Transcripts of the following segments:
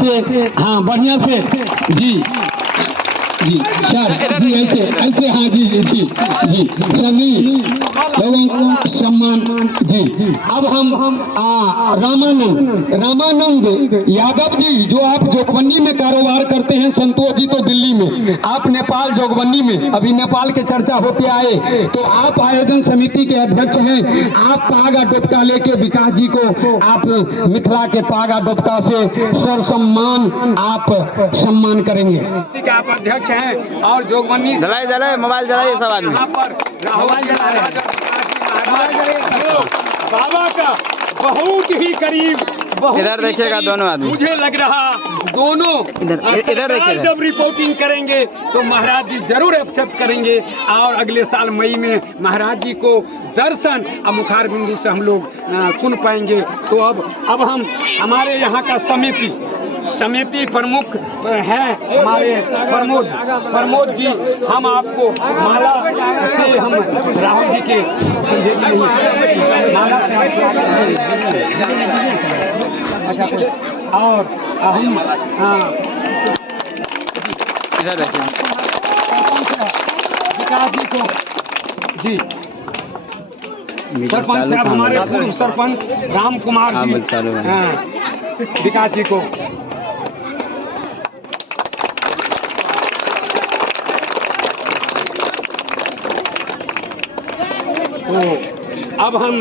से, हाँ बढ़िया से जी जी सर जी, ऐसे ऐसे, हाँ जी जी जी जी, सभी लोगों को सम्मान जी। अब हम रामानंद यादव जी, जो आप जोगबनी में कारोबार करते हैं, संतोष जी तो दिल्ली में, आप नेपाल जोगबनी में, अभी नेपाल के चर्चा होते आए, तो आप आयोजन समिति के अध्यक्ष हैं। आप पागा डोपटा लेके विकास जी को आप मिथिला के पागा डोपटा से सर सम्मान आप सम्मान करेंगे। आप अध्यक्ष हैं और जोगबनी जलाए मोबाइल जलाइए सब आदमी। यहाँ पर बाबा का बहुत ही करीब, इधर देखिएगा दोनों आदमी, मुझे लग रहा दोनों इधर देखिएगा। जब रिपोर्टिंग करेंगे तो महाराज जी जरूर एक्सेप्ट करेंगे और अगले साल मई में महाराज जी को दर्शन और मुखार बिंदु से हम लोग सुन पाएंगे। तो अब हम हमारे यहाँ का समिति प्रमुख हैं हमारे प्रमोद जी, हम आपको माला से हम राहुल जी के माला से और हम इधर देखिए विकास जी को जी, सरपंच साहब हमारे पूर्व सरपंच राम कुमार जी, विकास जी को तो अब हम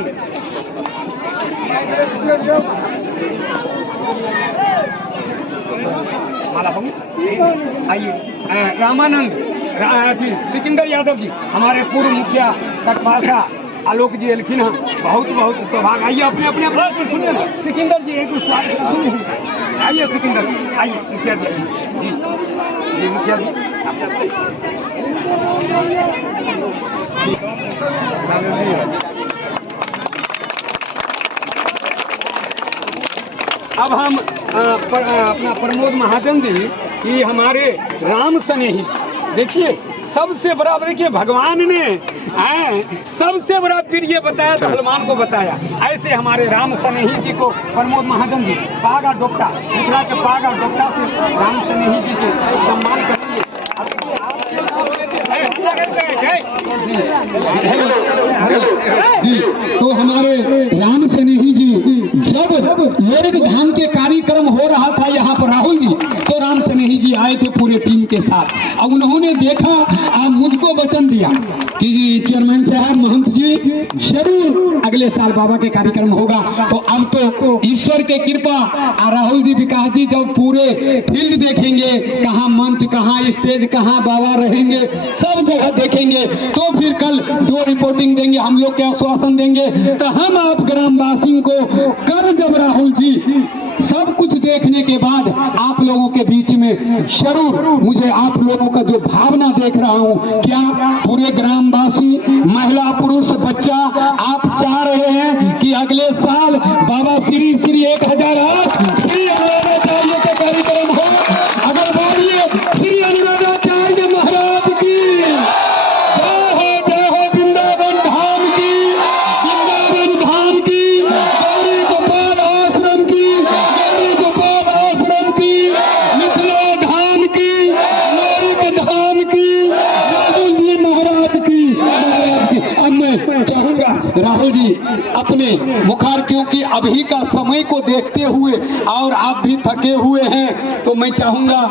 आइए रामानंद जी, सिकंदर यादव जी, हमारे पूर्व मुखिया कटवासा आलोक जी एलखिन, बहुत बहुत सौभाग्य। आइए अपने अपने अपना सुनिए ना, सिकंदर जी एक स्वागत, आइए सिकंदर, आइए मुखिया जी जी मुखिया जी। अब हम अपना प्रमोद महाजन जी कि हमारे राम स्नेही, देखिए सबसे बड़ा, देखिए भगवान ने सबसे बड़ा पीर ये बताया तो हनुमान को बताया, ऐसे हमारे राम स्नेही जी को प्रमोद महाजन जी पागा डोपटा, मिथिला के पागा डोपटा से राम स्नेही जी के सम्मान करेंगे। तो हमारे राम स्नेही जी, जब लोक धाम के कार्यक्रम हो रहा था यहाँ पर राहुल जी, तो राम स्नेही जी आए थे पूरे टीम के साथ। अब उन्होंने देखा और मुझको वचन दिया कि चेयरमैन साहब, महंत जी, जरूर अगले साल बाबा के कार्यक्रम होगा। तो अब तो ईश्वर के कृपा, राहुल जी विकास जी जब पूरे फील्ड देखेंगे, कहाँ मंच, कहाँ स्टेज, कहाँ बाबा रहेंगे, सब जगह देखेंगे, तो फिर कल जो रिपोर्टिंग देंगे, हम लोग के आश्वासन देंगे, तो हम आप ग्रामवासियों को कर जब राहुल जी सब कुछ देखने के बाद आप लोगों के बीच में जरूर, मुझे आप लोगों का जो भावना देख रहा हूँ, क्या पूरे ग्रामवासी, महिला पुरुष बच्चा, आप चाह रहे हैं कि अगले साल बाबा श्री 1008 श्री अनुराधाचार्य का कार्यक्रम हो। अगर बोलिए श्री अनुराधाचार्य महाराज की जय हो, वृंदावन धाम की, वृंदावन धाम की, गौरी गोपाल आश्रम की, गौरी गोपाल आश्रम की, मिथिला धाम की, लोरिक धाम की, राहुल जी महाराज की। अब मैं चाहूंगा राहुल जी अपने मुखार, क्योंकि अभी का समय को देखते हुए और आप भी थके हुए हैं, तो मैं चाहूंगा